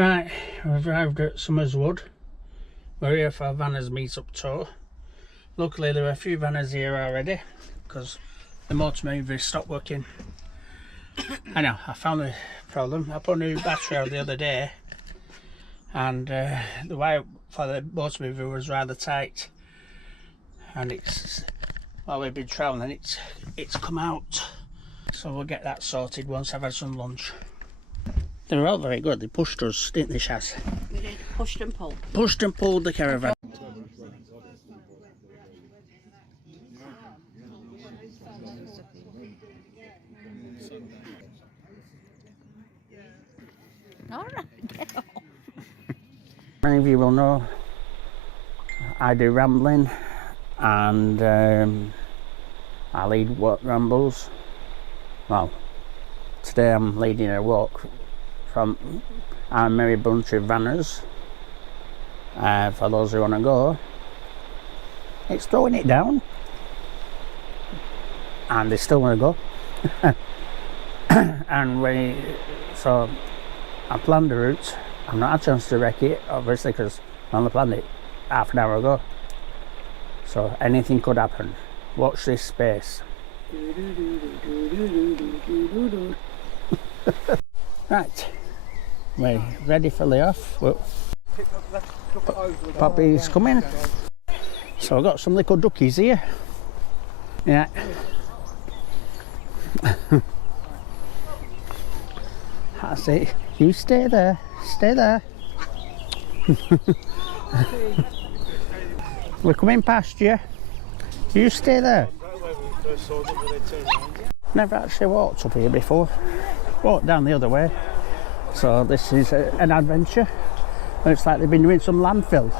Right, we've arrived at Summerswood. We're here for a Vanners meet-up tour. Luckily there are a few Vanners here already because the motor mover stopped working. I know, I found a problem. I put a new battery out the other day and the wire for the motor mover was rather tight, and it's, while we've been travelling, it's come out. So we'll get that sorted once I've had some lunch. They were all very good. They pushed us, didn't they, Shaz? We did. Pushed and pulled. Pushed and pulled the caravan. Alright, get off. Many of you will know I do rambling and I lead walk rambles. Well, today I'm leading a walk from our merry bunch of Vanners. For those who want to go, it's throwing it down and they still want to go. And so I planned the route. I've not had a chance to wreck it, obviously, because I only planned it half an hour ago. So anything could happen. Watch this space. Right, we're ready for layoff. Well, Poppy's coming. So I've got some little duckies here. Yeah. That's it. You stay there. Stay there. We're coming past you. You stay there. Never actually walked up here before. Walked down the other way. So this is an adventure. Looks like they've been doing some landfill.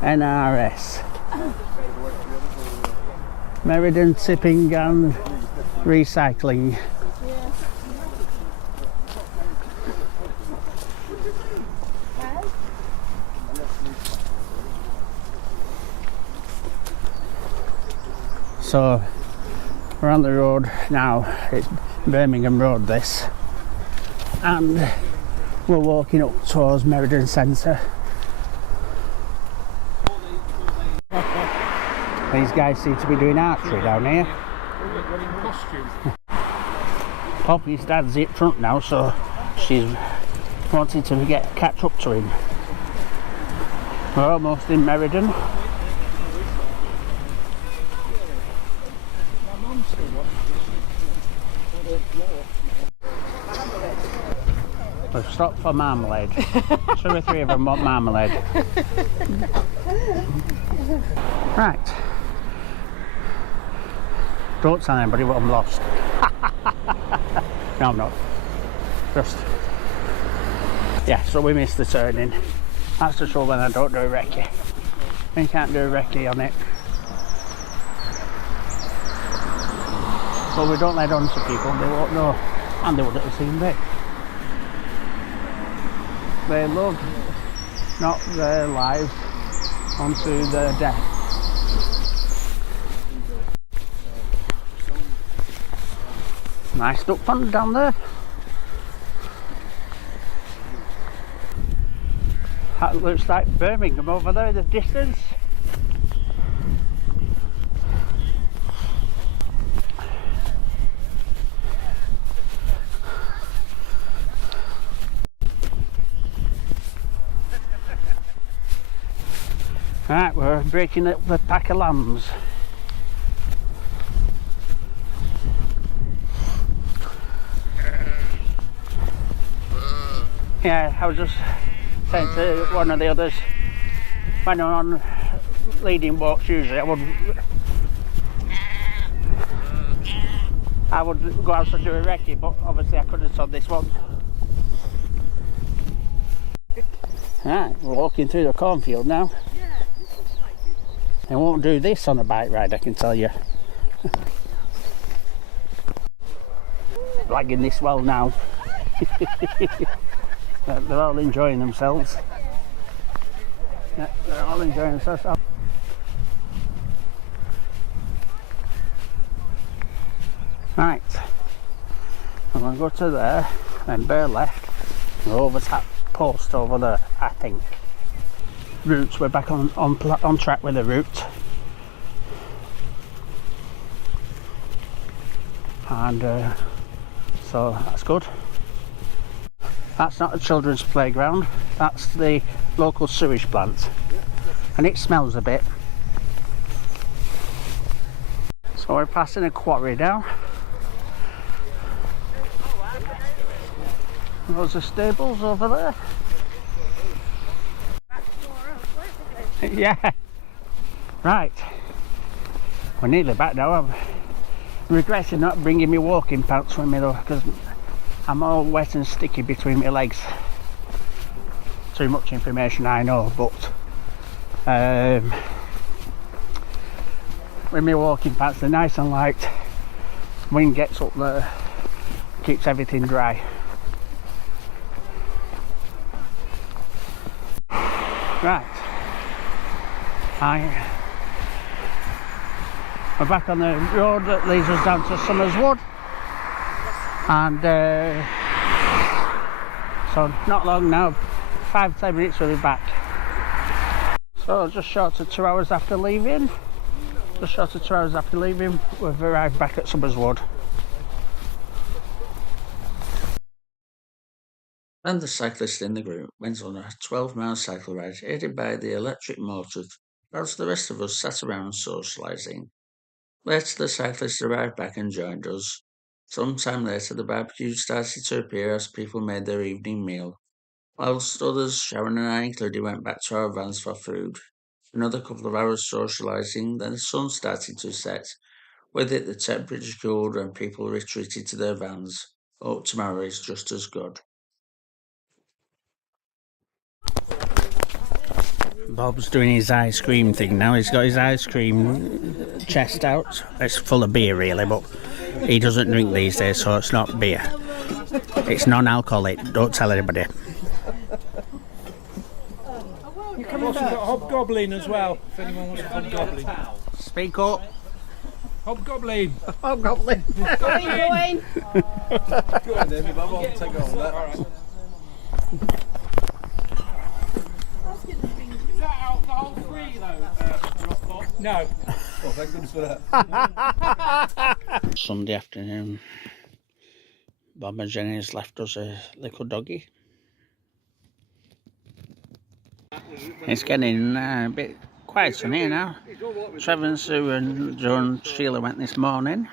NRS. Meriden Tipping and Recycling. So we're on the road now. It's Birmingham Road this, and we're walking up towards Meriden Centre. These guys seem to be doing archery down here. Poppy's dad's up front now, so she's wanting to catch up to him. We're almost in Meriden. We've stopped for marmalade. 2 or 3 of them want marmalade. Right. Don't tell anybody what I'm lost. No, I'm not. Just... yeah, so we missed the turning. That's the trouble when I don't do a recce. You can't do a recce on it. So we don't let on to people, they won't know. And they wouldn't have seen it. They love not their lives onto their death. Nice duck pond down there. That looks like Birmingham over there in the distance. Right, we're breaking up the pack of lambs. Yeah, I was just saying to one of the others, when I'm on leading walks usually, I would go out and do a recce, but obviously I couldn't on this one. Right, we're walking through the cornfield now. I won't do this on a bike ride, I can tell you. Blagging this well now. They're all enjoying themselves. Yeah, they're all enjoying themselves. Right, I'm I'll go to there, then bear left, and over that post over there, I think. Routes, we're back on track with the route. And so that's good. That's not a children's playground, that's the local sewage plant. And it smells a bit. So we're passing a quarry now. Those are stables over there. Yeah. Right. We're nearly back now. I'm regretting not bringing me walking pants with me though, because I'm all wet and sticky between my legs. Too much information, I know, but with my walking pants, they're nice and light. Wind gets up there, keeps everything dry. Right, we're back on the road that leads us down to Summers Wood, and so not long now, 5-10 minutes we'll be back. So just short of 2 hours after leaving, we've arrived back at Summers Wood. And the cyclist in the group went on a 12-mile cycle ride aided by the electric motor, whilst the rest of us sat around socialising. Later the cyclist arrived back and joined us. Some time later the barbecue started to appear as people made their evening meal, whilst others, Sharon and I included, went back to our vans for food. Another couple of hours socialising, then the sun started to set. With it the temperature cooled and people retreated to their vans. Hope tomorrow is just as good. Bob's doing his ice cream thing now. He's got his ice cream chest out. It's full of beer really, but he doesn't drink these days, so it's not beer. It's non-alcoholic, don't tell anybody. We've also got hobgoblin as well, if anyone wants a hobgoblin. Speak up. Hobgoblin! Hobgoblin. Go in. Go on then, Bob, I'll take on that. Is that alcohol free though, No. Oh, thank goodness for that. Sunday afternoon, Bob and Jenny has left us a little doggy. It's getting a bit quieter here now. Trevor, Sue and Joe and Sheila went this morning.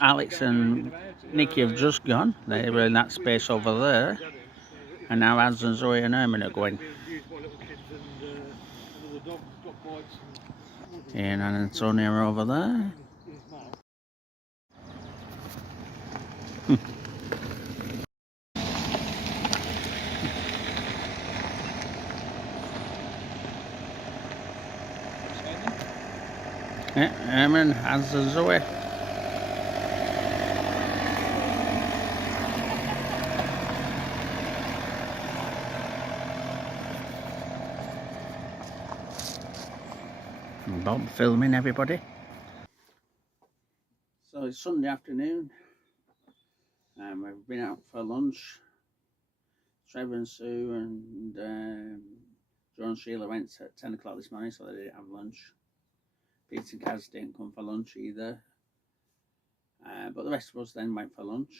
Alex and Nikki have just gone. They were in that space over there. And now Az and Zoe and Herman are going. Ian and Antonia are over there. Yeah, Herman, Az and Zoe. Bob filming everybody. So it's Sunday afternoon and we've been out for lunch. Trevor and Sue and Joe and Sheila went at 10 o'clock this morning, so they didn't have lunch. Pete and Kaz didn't come for lunch either, but the rest of us then went for lunch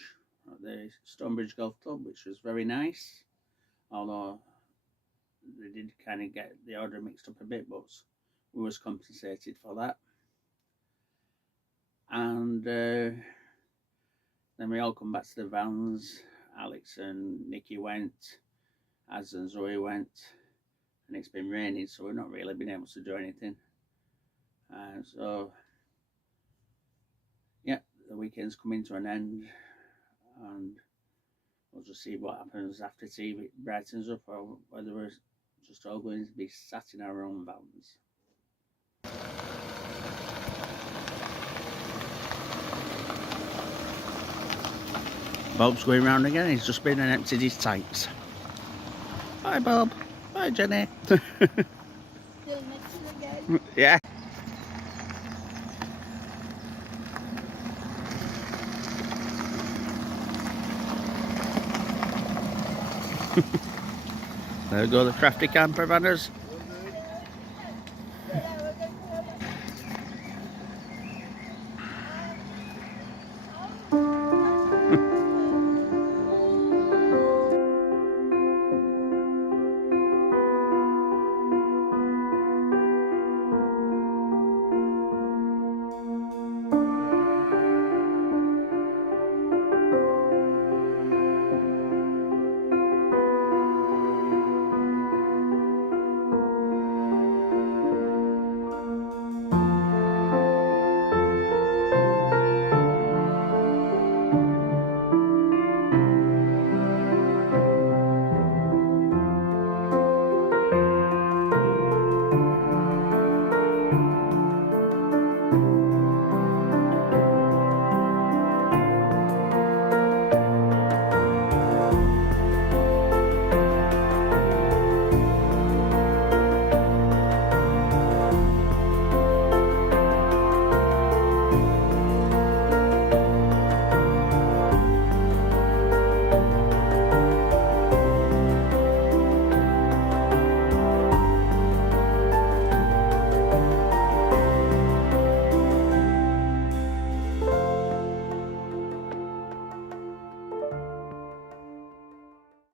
at the Stonebridge Golf Club, which was very nice, although they did kind of get the order mixed up a bit, but we was compensated for that. And then we all come back to the vans. Alex and Nikki went, Az and Zoe went, and it's been raining, so we've not really been able to do anything. So yeah, the weekend's coming to an end, and we'll just see what happens after tea. If it brightens up, or whether we're just all going to be sat in our own vans. Bob's going round again. He's just been and emptied his tanks. Bye, Bob. Bye, Jenny. Still mixing again. Yeah. There go the crafty camper vanners.